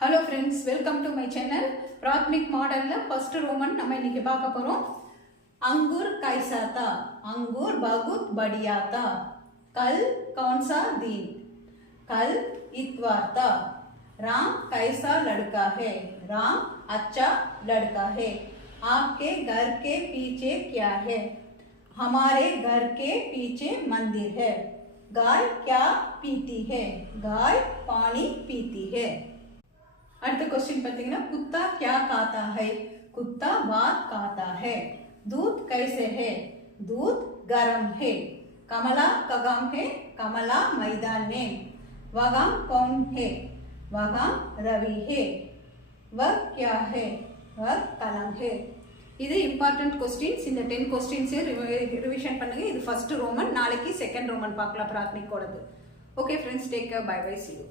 Hello friends, welcome to my channel. प्राथमिक model first Roman நம்ம இன்னைக்கு பார்க்க போறோம்। अंगूर कैसा था, अंगूर बहुत बढ़िया था। कल कौन सा दिन, कल इतवार था। राम कैसा लड़का है, राम अच्छा लड़का है। आपके घर के पीछे क्या है, हमारे घर के पीछे मंदिर है। गाय क्या पीती है, गाय पानी पीती है। அடுத்த क्वेश्चन பார்த்தீங்கன்னா कुत्ता क्या खाता है, कुत्ता भात खाता है। दूध कैसे है, दूध गरम है। कमला कगाम है, कमला मैदान में। वगाम कौन है, वगाम रवि है। वह क्या है, वह कलम है। இது இம்பார்ட்டன்ட் क्वेश्चंस। இந்த 10 क्वेश्चंस ரிவிஷன் பண்ணுங்க। இது ஃபர்ஸ்ட் ரோமன், நாளைக்கு செகண்ட் ரோமன் பார்க்கலாம் பிராத்மிக் ஓடது। Okay friends, take care, bye bye, see you।